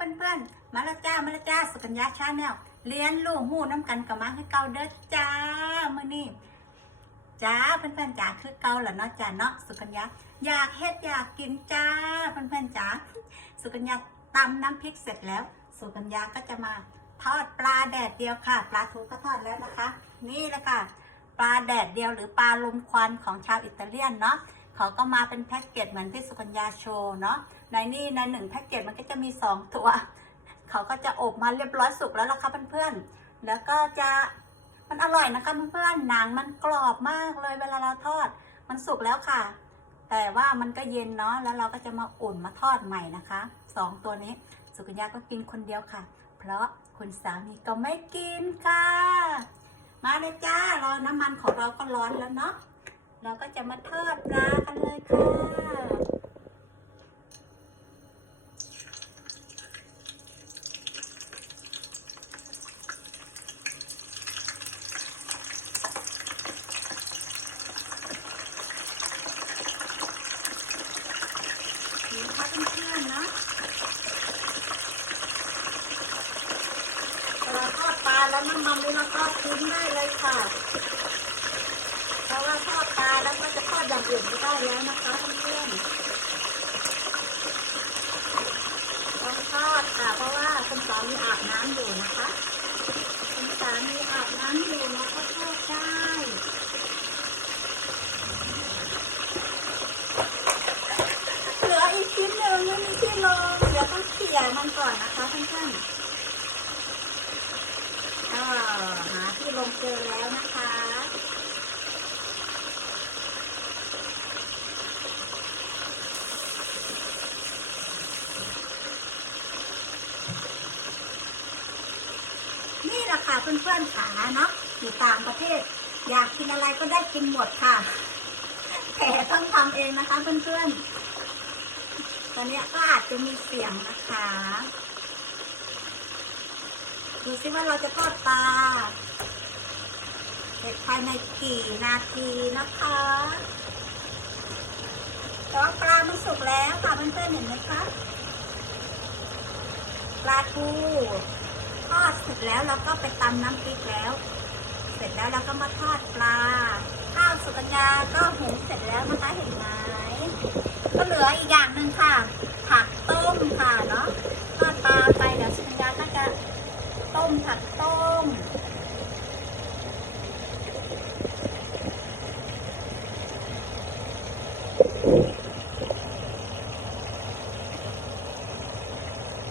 เพื่อนๆ มาล้วจ้า มาล้วจ้า สุกัญญาชาแนลเรียนรู้หูน้ำกันกับมาให้เกาเด้อจ้ามื่อนี้จ้าเพื่อนๆจ๋าคือเกาแหละเนาะจ้าเนาะสุกัญญาอยากเฮ็ดอยากกินจ้าเพื่อนๆจ๋าสุกัญญาตำน้ำพริกเสร็จแล้ว สุกัญญาก็จะมาทอดปลาแดดเดียวค่ะ ปลาทูก็ทอดแล้วนะคะ นี่แหละค่ะปลาแดดเดียวหรือปลาลมควันของชาวอิตาเลียนเนาะเขาก็มาเป็นแพ็กเกจเหมือนที่สุกัญญาโชว์เนาะ ในนี่ในหนึ่งแพ็กเกจมันก็จะมี 2 ตัว เขาก็จะอบมาเรียบร้อยสุกแล้วล่ะค่ะเพื่อนๆแล้วก็จะมันอร่อยนะคะเพื่อนๆหนังมันกรอบมากเลยเวลาเราทอด มันสุกแล้วค่ะ แต่ว่ามันก็เย็นเนาะแล้วเราก็จะมาอุ่นมาทอดใหม่นะคะสองตัวนี้ สุกัญญาก็กินคนเดียวค่ะ เพราะคุณสามีก็ไม่กินค่ะ มาเลยจ้ารอน้ำมันของเราก็ร้อนแล้วเนาะเราก็จะมาทอดปลากันเลยค่ะ นี่ค่ะเพื่อนๆเนาะเวลาทอดปลาแล้วน้ำมันนี่เราทอดทิ้งได้เลยค่ะ เพราะว่าทอดปลาแล้วก็จะท อื่นไม่ได้แล้วนะคะเพื่อนต้องทอดค่ะ เพราะว่าคุณสามีอาบน้ำอยู่นะคะคุณสามีอาบน้ำอยู่เราก็ทอดได้เหลืออีกชิ้นหนึ่งไม่มีที่ลงเดี๋ยวต้องเขี่ยมันก่อนนะคะเพื่อนๆอ่าหาที่ลงเจอแล้วนะคะ นี่แหละค่ะ เพื่อนๆขาเนาะอยู่ต่างประเทศ อยากกินอะไรก็ได้กินหมดค่ะ แต่ต้องทำเองนะคะ เพื่อนๆ ตอนนี้ก็อาจจะมีเสียงนะคะดูซิว่าเราจะทอดปลาเสร็จภายในกี่นาทีนะคะแต่ว่าปลามันสุกแล้วค่ะเพื่อนๆเห็นไหมคะปลาทู ทอดเสร็จแล้วเราก็ไปตำน้ำพริกแล้ว เสร็จแล้วเราก็มาทอดปลา ข้าวสุกัญญาก็หุงเสร็จแล้วนะคะเห็นไหม ก็เหลืออีกอย่างหนึ่งค่ะ ผักต้มค่ะเนาะทอดปลาไปเดี๋ยวสุกัญญาก็จะต้มผักต้ม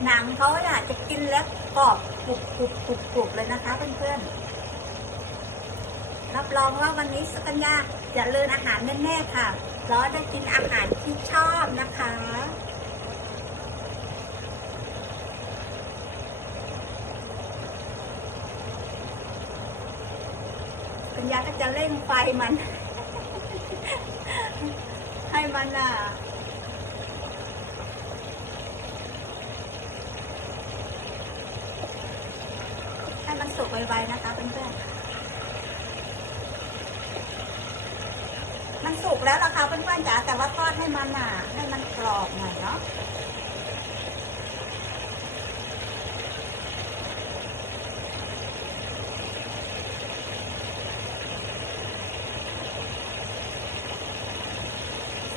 หนังเขาอยากจะกินแล้วกร อบกรุบกรุบกรุบกรุบเลยนะคะเพื่อนๆ รับรองว่าวันนี้สกัญญาจะเลินอาหารแน่ๆค่ะแล้วได้กินอาหารที่ชอบนะคะสกัญญาก็จะเร่งไฟมัน ให้มันอะ ให้มันสุก ไวๆนะคะเพื่อนๆมันสุกแล้วนะคะเพื่อนๆจ๋าแต่ว่าทอดให้มันอะให้มันกรอบหน่อยเนาะ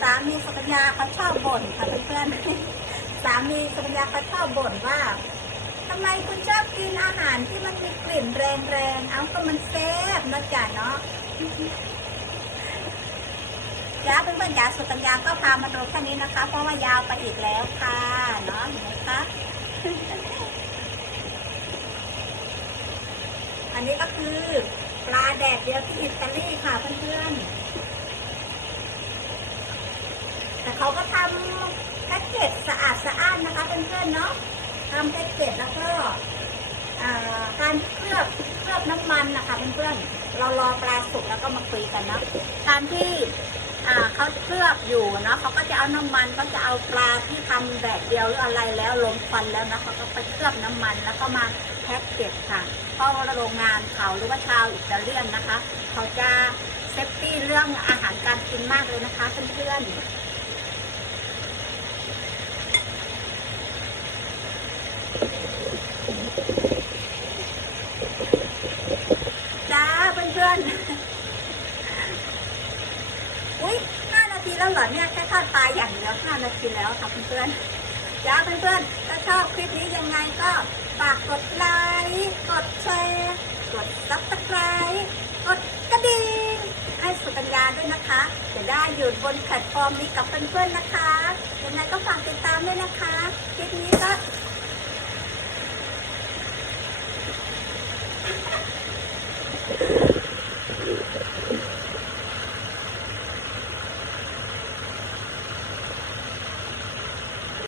สามีสุกัญญาเขาชอบบ่นค่ะเพื่อนๆสามีสุกัญญาเขาชอบบ่นว่า ทำไมคุณชอบกินอาหารที่มันมีกลิ่นแรงๆ เอาก็มันแซ่บนะจ๊ะเนาะจ้าเพื่อนๆจ๋าสุกัญญาก็พามาดูแค่นี้นะคะ เพราะว่ายาวไปอีกแล้วค่ะเนาะเห็นไหมคะอันนี้ก็คือปลาแดดเดียวที่อิตาลีค่ะเพื่อนๆ แต่เขาก็ทำแพ็กเกจสะอาดสะอ้านนะคะเพื่อนๆเนาะ ทำแพ็กเกจแล้วก็การเคลือบเคลือบน้ำมันนะคะเพื่อนๆเรารอปลาสุกแล้วก็มาคุยกันเนาะการที่เขาเคลือบอยู่เนาะเขาก็จะเอาน้ำมันก็จะเอาปลาที่ทำแดดเดียวหรืออะไรแล้วลมควันแล้วนะเขาก็ไปเคลือบน้ำมันแล้วก็มาแพ็กเกจค่ะเพราะโรงงานเขาหรือว่าชาวอิตาเลียนนะคะ เขาจะเซฟตี้เรื่องอาหารการกินมากเลยนะคะเพื่อนๆ อุ้ยห้านาทีแล้วเหรอเนี่ยแค่ทอ ดปลาอย่างเดียวห้านาทีแล้วค่ะเพื่อนๆจ้าเพื่อนๆถ้าชอบคลิปนี้ยังไงก็ฝากกดไลค์กดแชร์กดซับสไครต์กดกระดิ่งให้สุกัญญาด้วยนะคะ จะได้อยู่บนแพลตฟอร์มนี้กับเพื่อนๆนะคะยังไงก็ฝากติดตามด้วยนะคะคลิปนี้ก็